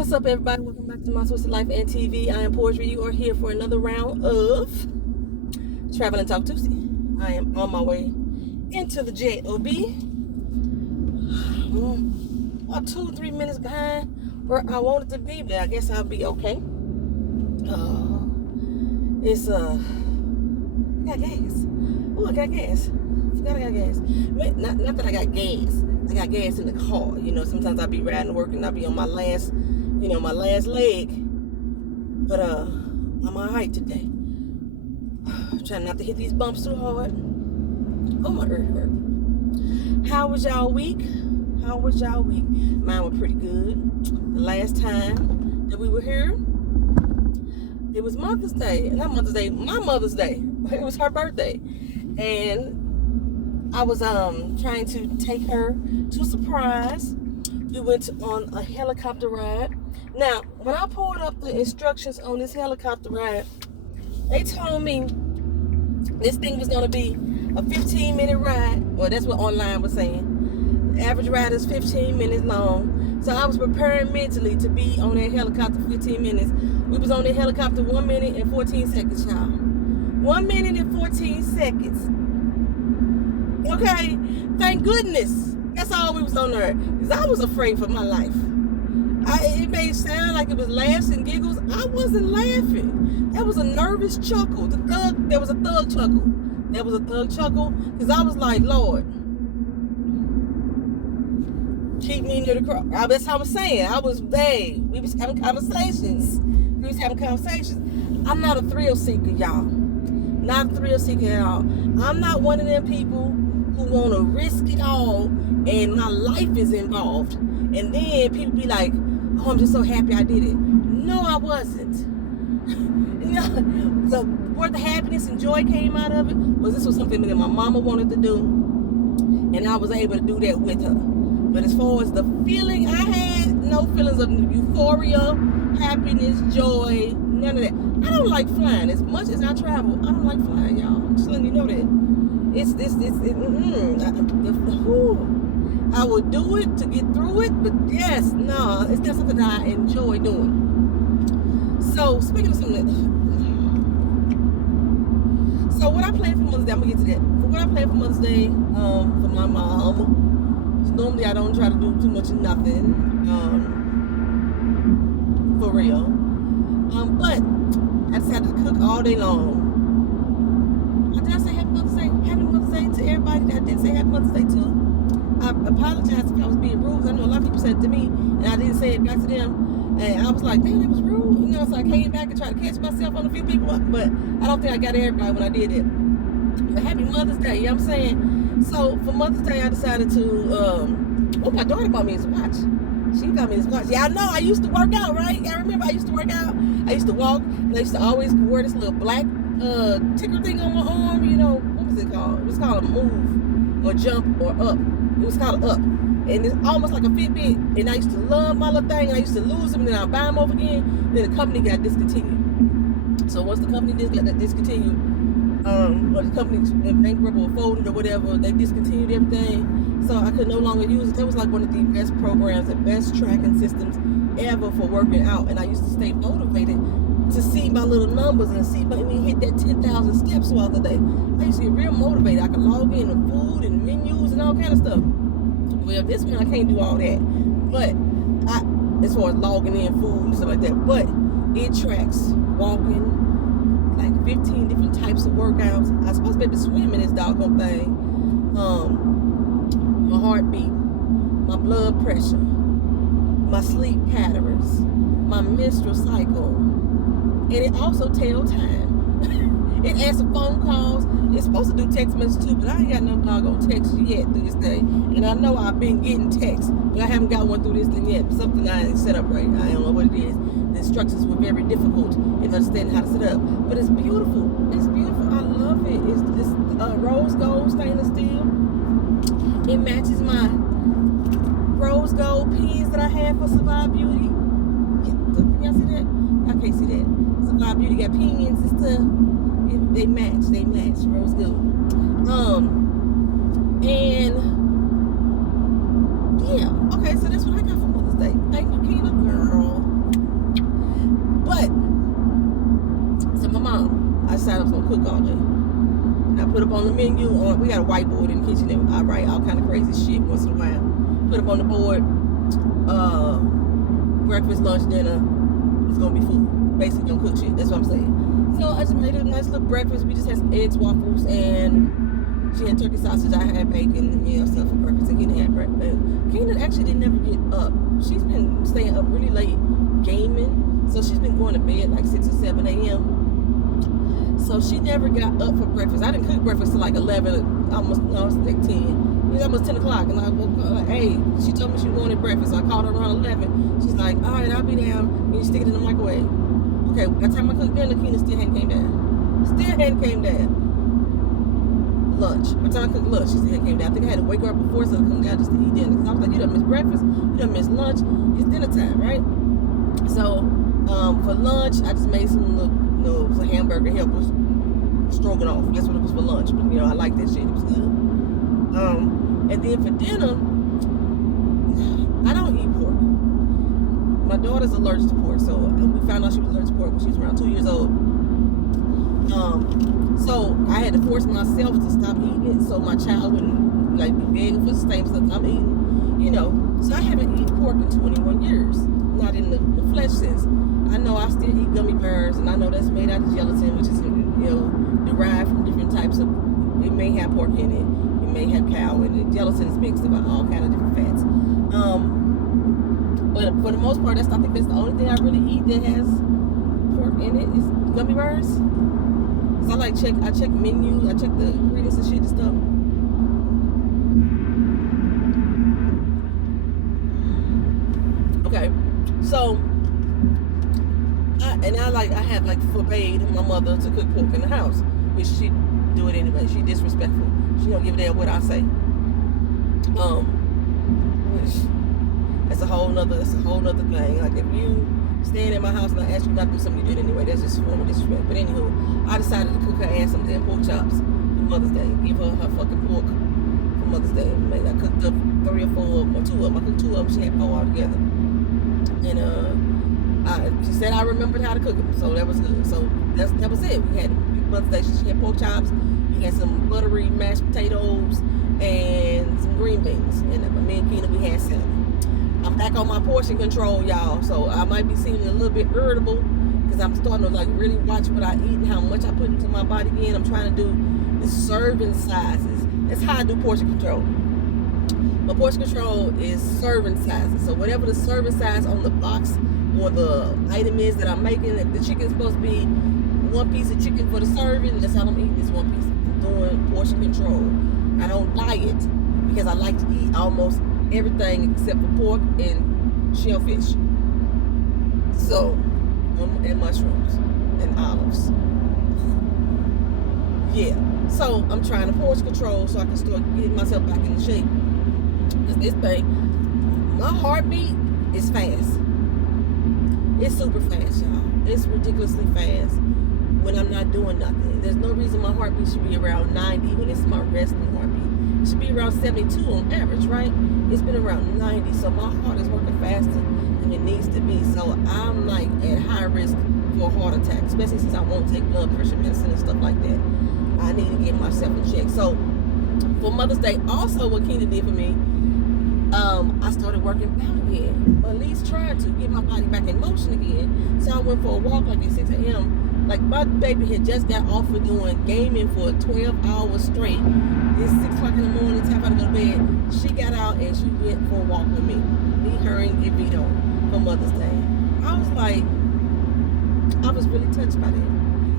What's up, everybody? Welcome back to My Twisted Life and TV. I am Poetry. You are here for another round of Travel and Talk Tuesday. I am on my way into the JOB. About 2-3 minutes behind where I wanted to be, but I guess I'll be okay. I got gas. Oh, I got gas. Forgot I got gas. Not that I got gas. I got gas in the car. You know, sometimes I'll be riding to work and I'll be on my last leg. But I'm all right today. Trying not to hit these bumps too hard. Oh, my ear hurt. How was y'all week? Mine was pretty good. The last time that we were here, it was Mother's Day. Not Mother's Day, my Mother's Day. It was her birthday. And I was trying to take her to a surprise. We went on a helicopter ride. Now, when I pulled up the instructions on this helicopter ride, they told me this thing was going to be a 15-minute ride. Well, that's what online was saying. The average ride is 15 minutes long. So I was preparing mentally to be on that helicopter 15 minutes. We was on the helicopter 1 minute and 14 seconds, y'all. 1 minute and 14 seconds. Okay? Thank goodness. That's all we was on there. Because I was afraid for my life. It may sound like it was laughs and giggles. I wasn't laughing. That was a nervous chuckle. There was a thug chuckle. Because I was like, Lord, keep me near the cross. That's how I was saying. We was having conversations. I'm not a thrill seeker, y'all. Not a thrill seeker at all. I'm not one of them people who want to risk it all and my life is involved. And then people be like, oh, I'm just so happy I did it. No, I wasn't. Where the happiness and joy came out of it was this was something that my mama wanted to do. And I was able to do that with her. But as far as the feeling, I had no feelings of euphoria, happiness, joy, none of that. I don't like flying. As much as I travel, I don't like flying, y'all. I'm just letting you know that. I would do it to get through it, but it's not something that I enjoy doing. So, speaking of something, so what I planned for Mother's Day, I'm gonna get to that. What I planned for Mother's Day, for my mom, normally I don't try to do too much of nothing, for real. But I decided to cook all day long. Did I say Happy Mother's Day? Happy Mother's Day to everybody that I did say Happy Mother's Day to. I apologize if I was being rude. I know a lot of people said it to me, and I didn't say it back to them. And I was like, damn, that was rude. You know, so I came back and tried to catch myself on a few people, but I don't think I got everybody when I did it. But Happy Mother's Day, you know what I'm saying? So for Mother's Day, I decided to, my daughter bought me his watch. She got me his watch. Yeah, I know. I used to work out, right? I remember I used to work out. I used to walk, and I used to always wear this little black ticker thing on my arm. You know, what was it called? It was called a move or jump or up. It was called up. And it's almost like a Fitbit. And I used to love my little thing. And I used to lose them, and then I'd buy them over again. Then the company got discontinued. So once the company got discontinued, or the company went bankrupt or folded or whatever, they discontinued everything. So I could no longer use it. That was like one of the best programs, the best tracking systems ever for working out. And I used to stay motivated to see my little numbers and see me hit that 10,000 steps throughout the day. I used to get real motivated. I could log in with food and menus and all kind of stuff. Well, this one I can't do all that. But as far as logging in food and stuff like that. But it tracks walking, like 15 different types of workouts. I was supposed to be able to swim in this doggone thing. My heartbeat, my blood pressure, my sleep patterns, my menstrual cycle. And it also tells time. It answers phone calls. It's supposed to do text messages too, but I ain't got no doggone text yet through this thing. And I know I've been getting texts, but I haven't got one through this thing yet. Something I ain't set up right. I don't know what it is. The instructions were very difficult in understanding how to set up. But it's beautiful. It's beautiful. I love it. It's rose gold stainless steel. It matches my rose gold pins that I have for Survive Beauty. Can y'all see that? I can't see that. Survive Beauty got pins and stuff. They match, rose gold. And yeah, okay, so that's what I got for Mother's Day. Thank you, Keena, girl. cook all day. And I put up on the menu. We got a whiteboard in the kitchen, and I write all kind of crazy shit once in a while. Put up on the board. Breakfast, lunch, dinner. It's gonna be food. Basically, don't cook shit. That's what I'm saying. So I just made a nice little breakfast. We just had some eggs, waffles, and she had turkey sausage. I had bacon, stuff for breakfast. And Keenan had breakfast. Keenan actually didn't never get up. She's been staying up really late gaming, so she's been going to bed like 6 or 7 a.m. So she never got up for breakfast. I didn't cook breakfast till like 11, almost 10. It was almost 10 o'clock, and I woke up. Hey, she told me she wanted breakfast. So I called her around 11. She's like, all right, I'll be down. And you stick it in the microwave. Okay, by the time I cooked dinner, Keenan still hadn't came down. Lunch. By the time I cooked lunch, she still hadn't came down. I think I had to wake her up before so to come down just to eat dinner. Because I was like, you done missed breakfast, you done missed lunch. It's dinner time, right? So, for lunch, I just made some little hamburger helpers, stroganoff. That's what it was for lunch. But, I like that shit. It was good. And then for dinner, I don't eat pork. My daughter's allergic to pork, so we found out she was allergic to pork when she was around 2 years old. So I had to force myself to stop eating it, so my child wouldn't be begging for the same stuff I'm eating, So I haven't eaten pork in 21 years, not in the flesh sense. I know I still eat gummy bears, and I know that's made out of gelatin, which is derived from different types of. It may have pork in it. It may have cow in it. Gelatin is mixed about all kind of different fats. But for the most part, I think that's the only thing I really eat that has pork in it is gummy bears. So I check menus, I check the ingredients and shit and stuff. Okay, so I had forbade my mother to cook pork in the house, which she do it anyway. She disrespectful. She don't give a damn what I say. Which that's a whole nother thing. Like if you staying in my house and I ask you not to do something, you do it anyway. That's just a form of disrespect. But anywho, I decided to cook her ass some damn pork chops for Mother's Day. Give her fucking pork for Mother's Day. I cooked up 3 or 4 of them, or 2 of them. I cooked 2 of them. She had 4 all together. And she said I remembered how to cook them, so that was good. So that was it. We had Mother's Day. She had pork chops. We had some buttery mashed potatoes and some green beans. And me and Keena, we had salmon. I'm back on my portion control, y'all, so I might be seeming a little bit irritable because I'm starting to really watch what I eat and how much I put into my body again. I'm trying to do the serving sizes. That's how I do portion control. My portion control is serving sizes. So whatever the serving size on the box or the item is that I'm making, if the chicken's supposed to be 1 piece of chicken for the serving, that's how I'm eating this 1 piece. I'm doing portion control. I don't diet because I like to eat almost everything except for pork and shellfish. So, and mushrooms and olives. Yeah. So I'm trying to portion control so I can start getting myself back in shape. Because this thing, my heartbeat is fast. It's super fast, y'all. It's ridiculously fast when I'm not doing nothing. There's no reason my heartbeat should be around 90 when it's my resting heartbeat. It should be around 72 on average, right? It's been around 90, so my heart is working faster than it needs to be. So I'm at high risk for a heart attack, especially since I won't take blood pressure medicine and stuff like that. I need to get myself in check. So for Mother's Day, also what Keena did for me, I started working out again, or at least trying to get my body back in motion again. So I went for a walk at 6 a.m. My baby had just got off of doing gaming for 12 hours straight. It's 6 o'clock in the morning, time to go to bed. She got out and she went for a walk with me, her and Vito for Mother's Day. I was really touched by that.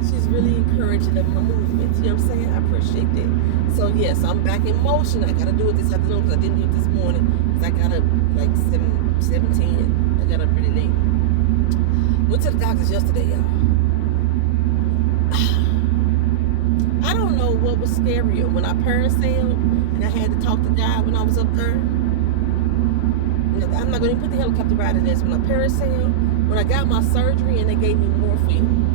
She's really encouraging of my movements. You know what I'm saying? I appreciate that. So yes, I'm back in motion. I gotta do it this afternoon because I didn't do it this morning. Because I got up 7:10. I got up really late. Went to the doctor's yesterday, y'all. I don't know what was scarier, when I parasailed and I had to talk to God when I was up there. I'm not going to put the helicopter ride in this. When I parasailed, when I got my surgery and they gave me morphine,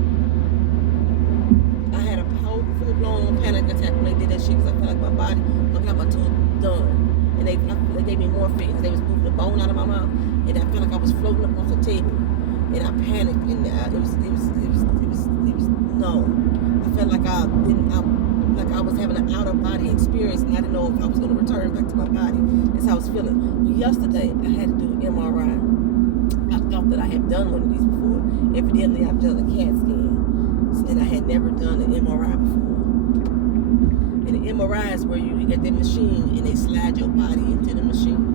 I had a full-blown panic attack when they did that shit because I felt like my body, I got my tooth done. And they gave me morphine because they was moving the bone out of my mouth. And I felt like I was floating up off the table. and I panicked, and it was no. I felt like like I was having an out of body experience, and I didn't know if I was going to return back to my body. That's how I was feeling. Well, yesterday I had to do an MRI. I thought that I had done one of these before. Evidently, I've done a CAT scan, and I had never done an MRI before. And the MRI is where you get the machine and they slide your body into the machine.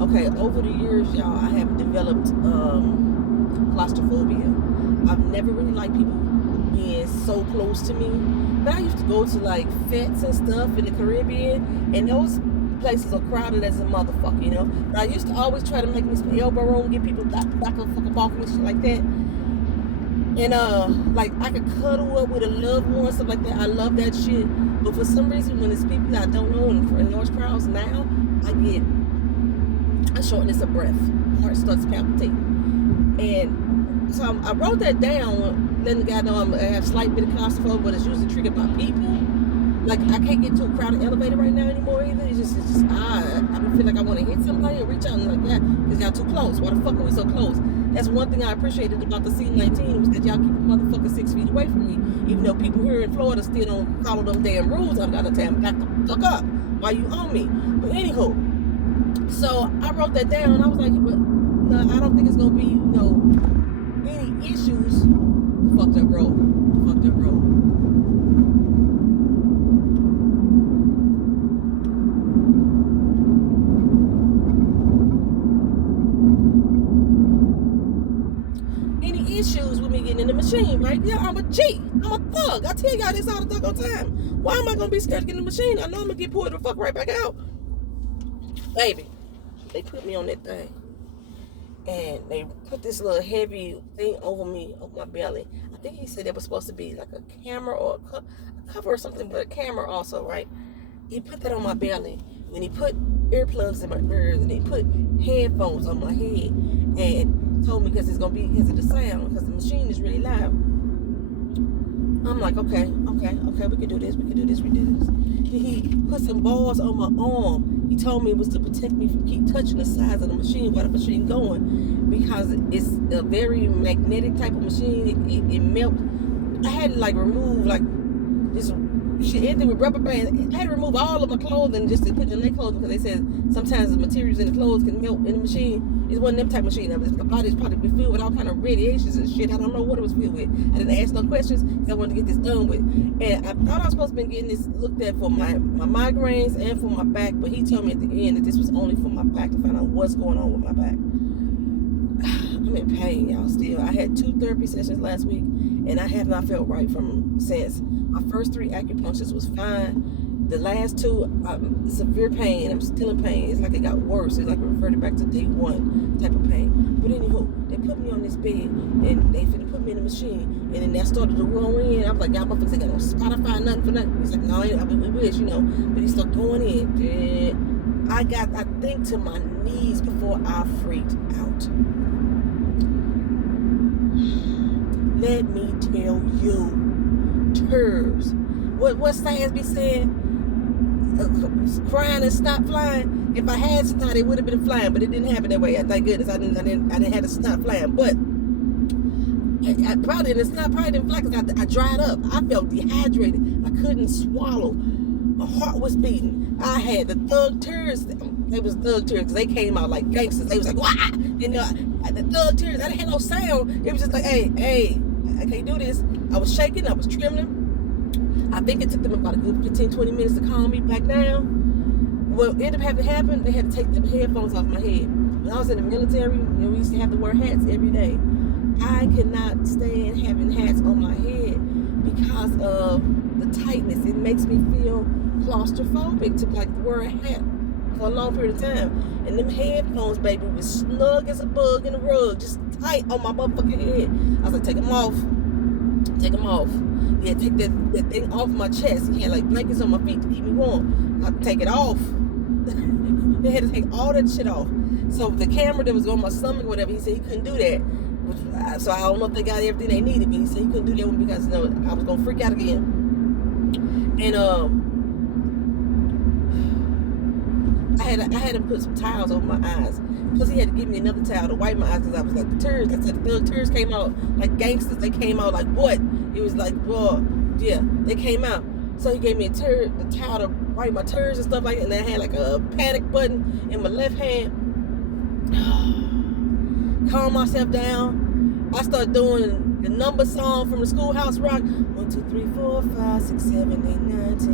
Okay, over the years, y'all, I have developed claustrophobia. I've never really liked people being so close to me, but I used to go to like fetes and stuff in the Caribbean, and those places are crowded as a motherfucker, you know. But I used to always try to make me some elbow room, get people back of fucking balcony and shit like that. And like I could cuddle up with a loved one, stuff like that. I love that shit. But for some reason, when it's people I don't know in large crowds now, I get a shortness of breath. Heart starts palpitating. And so I wrote that down, letting the guy know I have slight bit of claustrophobia, but it's usually triggered by people. Like I can't get into a crowded elevator right now anymore either. It's just I feel like I want to hit somebody or reach out and like that because y'all too close. Why the fuck are we so close? That's one thing I appreciated about the C-19 was that y'all keep a motherfucker 6 feet away from me. Even though people here in Florida still don't follow them damn rules, I'm gonna tell them back the fuck up while you on me. But anywho, so I wrote that down. I was like, but no, I don't think it's gonna be any issues. Fucked up road. Issues with me getting in the machine, right? Yeah, I'm a G. I'm a thug. I tell y'all this all the fucking time. Why am I gonna be scared to get in the machine? I know I'm gonna get pulled the fuck right back out. Baby, they put me on that thing. And they put this little heavy thing over my belly. I think he said it was supposed to be like a camera or a cover or something, but a camera also, right? He put that on my belly. And he put earplugs in my ears, and he put headphones on my head. And told me because it's gonna be because of the sound, because the machine is really loud. I'm like, okay, we can do this. He put some balls on my arm. He told me it was to protect me from keep touching the sides of the machine while the machine going, because it's a very magnetic type of machine. It melts. I had to like remove like this shit, anything with rubber bands. I had to remove all of my clothing just to put in their clothes because they said sometimes the materials in the clothes can melt in the machine. It wasn't them type of machine. My body's probably been filled with all kind of radiations and shit. I don't know what it was filled with. I didn't ask no questions because I wanted to get this done with. And I thought I was supposed to be getting this looked at for my migraines and for my back, but he told me at the end that this was only for my back to find out what's going on with my back. I'm in pain, y'all, still. I had 2 therapy sessions last week, and I have not felt right from since. My first 3 acupunctures was fine. The last 2, severe pain, and I'm still in pain. It's like it got worse. It's like it reverted back to day 1 type of pain. But anywho, they put me on this bed, and they finna put me in the machine. And then that started to roll in. I was like, y'all motherfuckers ain't got no Spotify, nothing for nothing. He's like, no, we wish, But he started going in. I got, I think, to my knees before I freaked out. Let me tell you, turds. What science be saying? Crying and stop flying. If I had snot, it would have been flying, but it didn't happen that way. Thank goodness I didn't have to stop flying. But I probably didn't fly because I dried up. I felt dehydrated. I couldn't swallow. My heart was beating. I had the thug tears. They was thug tears because they came out like gangsters. They was like, wah! The thug tears. I didn't have no sound. It was just like, hey, I can't do this. I was shaking. I was trembling. I think it took them about a good 15-20 minutes to calm me back down. What ended up having to happen, they had to take the headphones off my head. When I was in the military, we used to have to wear hats every day. I could not stand having hats on my head because of the tightness. It makes me feel claustrophobic to like wear a hat for a long period of time. And them headphones, baby, was snug as a bug in a rug, just tight on my motherfucking head. I was like, take them off. Yeah, take that thing off my chest. He had like blankets on my feet to keep me warm. I'd take it off. They had to take all that shit off. So the camera that was on my stomach or whatever, he said he couldn't do that. So I don't know if they got everything they needed, but he said he couldn't do that one because I was gonna freak out again. And I had to put some towels over my eyes Because he had to give me another towel to wipe my eyes because I was like, the tears. I said, the tears came out like gangsters. They came out like what? It was like, well, yeah, they came out. So he gave me the towel to wipe my tears and stuff like that. And I had like a panic button in my left hand. Calm myself down. I started doing the number song from the Schoolhouse Rock. 1, 2, 3, 4, 5, 6, 7, 8, 9, 10,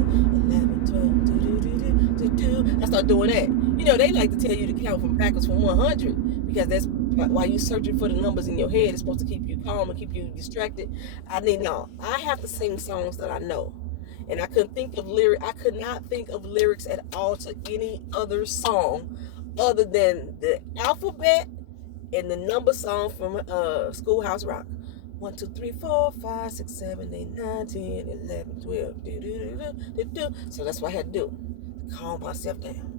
11, 12, do, do, do, do, do, do. I started doing that. You know, they like to tell you to count from backwards from 100 because that's while you're searching for the numbers in your head. It's supposed to keep you calm and keep you distracted. I have to sing songs that I know. And I couldn't think of lyrics. I could not think of lyrics at all to any other song other than the alphabet and the number song from Schoolhouse Rock. 1, 2, 3, 4, 5, 6, 7, 8, 9, 10, 11, 12. Do, do, do, do, do. So that's what I had to do. Calm myself down.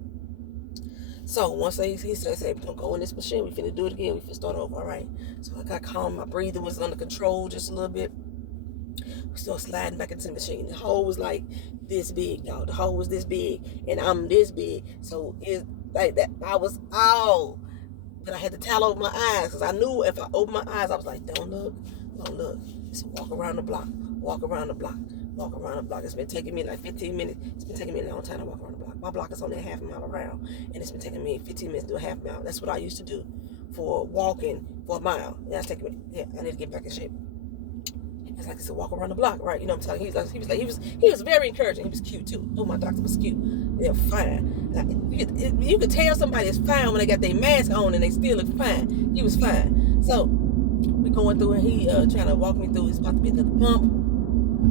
So once he said, hey, don't go in this machine. We finna do it again. We finna start over. All right. So I got calm. My breathing was under control just a little bit. We started sliding back into the machine. The hole was like this big, y'all. The hole was this big, and I'm this big. So it's like that. I was out. But I had to towel over my eyes because I knew if I opened my eyes, I was like, don't look. Just walk around the block. Walk around the block. It's been taking me like 15 minutes. It's been taking me a long time to walk around the block. My block is only a half a mile around, and it's been taking me 15 minutes to do a half mile. That's what I used to do for walking for a mile. Yeah, I need to get back in shape. It's like I said, walk around the block, right? You know what I'm telling you? He was very encouraging. He was cute too. Oh, my doctor was cute. They're fine. You could tell somebody is fine when they got their mask on and they still look fine. He was fine. So we going through and he trying to walk me through. He's about to be at the pump.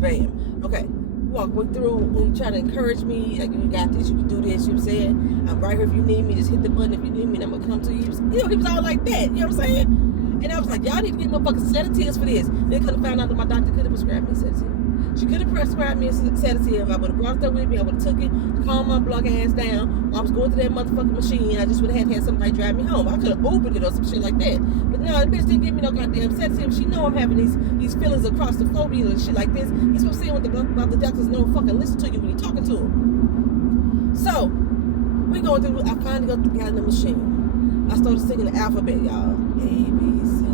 Bam. Okay. Walk me through and he trying to encourage me. Like, you got this. You can do this. You know what I'm saying? I'm right here if you need me. Just hit the button if you need me and I'm going to come to you. He was all like that. You know what I'm saying? And I was like, y'all need to get motherfucking sedatives for this. They could have found out that my doctor could have prescribed me a sedative. She could have prescribed me a sedative. I would have brought it there with me. I would have took it, calmed my block ass down. I was going to that motherfucking machine. I just would have had somebody drive me home. I could have Ubered it or some shit like that. But no, the bitch didn't give me no goddamn sedative. She know I'm having these feelings of claustrophobia and shit like this. That's what I'm saying about the doctors don't fucking listen to you when you're talking to them. So, we going through, I finally got in the machine. I started singing the alphabet, y'all. A, B, C,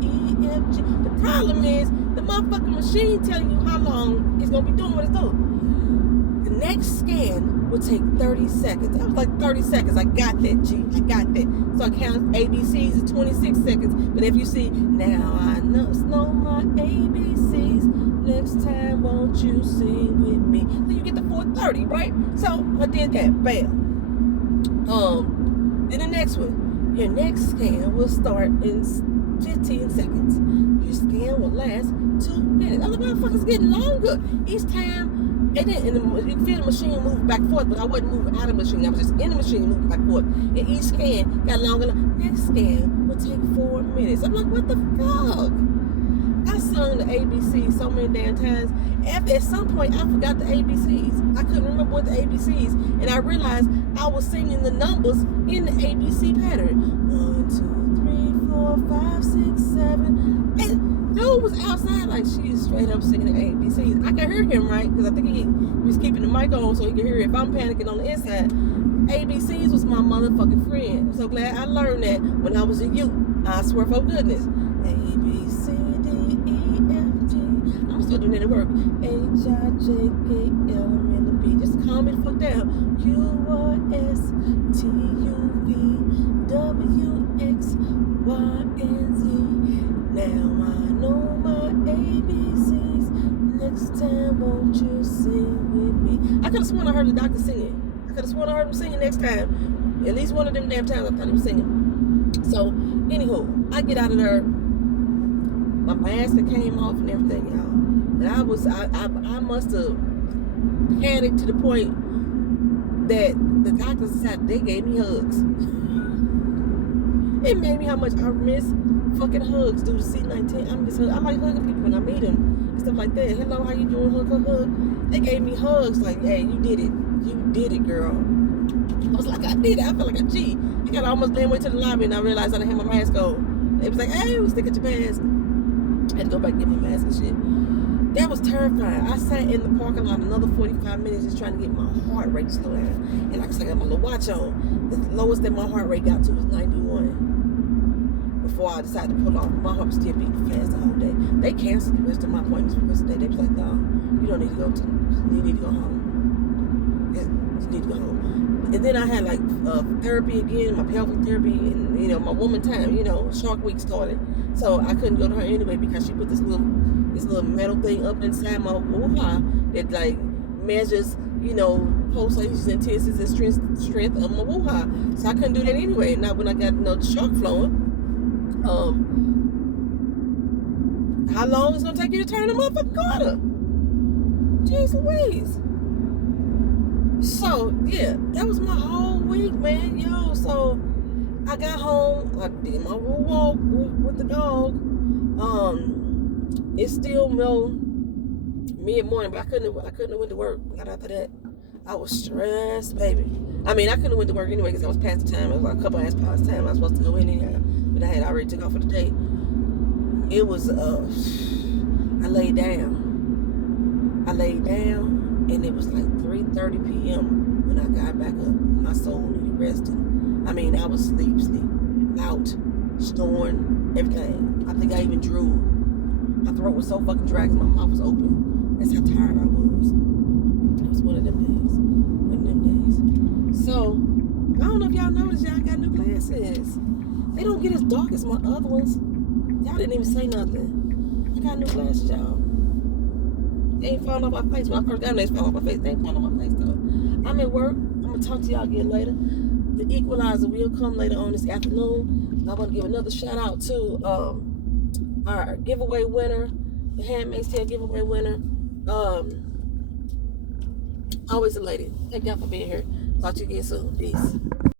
D, E, F, G. The problem is, the motherfucking machine telling you how long it's going to be doing what it's doing. The next scan will take 30 seconds. I was like, 30 seconds. I got that, G. I got that. So I count ABCs at 26 seconds. But if you see, now I know my ABCs. Next time, won't you sing with me? Then you get the 4:30, right? So I did that. Bam. Then the next one. Your next scan will start in 15 seconds. Your scan will last 2 minutes. Other motherfuckers getting longer each time. And then you can feel the machine moving back and forth, but I wasn't moving out of the machine. I was just in the machine moving back and forth. And each scan got longer. Next scan will take 4 minutes. I'm like, what the fuck? I sung the ABC so many damn times. At some point, I forgot the ABCs. I couldn't remember what the ABCs. And I realized I was singing the numbers in the ABC pattern. 1, 2, 3, 4, 5, 6, 7. And dude was outside like, she is straight up singing the ABCs. I could hear him, right? Because I think he was keeping the mic on so he could hear if I'm panicking on the inside. ABCs was my motherfucking friend. I'm so glad I learned that when I was a youth. I swear for goodness. A, B, C, D, E, F, G. I'm still doing it at work. H, I, J, K, L, M, N, B. Just calm it the fuck down. Q, R, S, T, U, V, W, X, Y, and Z. Now I know my ABCs. Next time, won't you sing with me? I could have sworn I heard the doctor singing. I could have sworn I heard him singing next time. At least one of them damn times I thought he was singing. So, anywho, I get out of there. My mask came off and everything, y'all. And I must have panicked to the point that the doctors decided they gave me hugs. It made me how much I miss fucking hugs due to C-19. I miss hugs. I like hugging people when I meet them and stuff like that. Hello, how you doing? Hug. They gave me hugs like, hey, you did it. You did it, girl. I was like, I did it. I felt like a G. I got almost damn way to the lobby and I realized I didn't have my mask on. They was like, hey, stick at your mask. I had to go back and get my mask and shit. That was terrifying. I sat in the parking lot another 45 minutes just trying to get my heart rate to slow down. And like I said, I got my little watch on. The lowest that my heart rate got to was 91. Before I decided to pull off. My heart was still beating fast the whole day. They canceled the rest of my appointments for the rest of the day. They was like, no, you don't need to go to, you need to go home. You need to go home. And then I had like therapy again, my pelvic therapy, and you know, my woman time, you know, Shark Week started. So I couldn't go to her anyway because she put this little metal thing up inside my woo-ha that like measures, you know, pulsations, intensities, and strength of my woo-ha. So I couldn't do that anyway. Not when I got, you know, the shark flowing. How long is it gonna take you to turn the motherfucking corner? Jeez Louise. So yeah, that was my whole week, man. Yo, so I got home, I did my little walk with the dog. It's still mid-morning, but I couldn't have went to work. Not after that. I was stressed, baby. I mean, I couldn't have went to work anyway because I was past the time. It was like a couple hours past the time I was supposed to go in anyhow. But I had already took off for the day. It was, I laid down, and it was like 3:30 p.m. when I got back up. My soul needed resting. I mean, I was sleep, out, snoring, everything. I think I even drew. My throat was so fucking dry because my mouth was open. That's how tired I was. It was one of them days. So, I don't know if y'all noticed, y'all got new glasses. They don't get as dark as my other ones. Y'all didn't even say nothing. I got new glasses, y'all. They ain't falling off my face. When I first got them, they fell off my face. They ain't falling off my face, though. I'm at work. I'm going to talk to y'all again later. The Equalizer will come later on this afternoon. I want to give another shout out to our giveaway winner, the Handmaid's Tale giveaway winner. Always a lady. Thank y'all for being here. Talk to you again soon. Peace.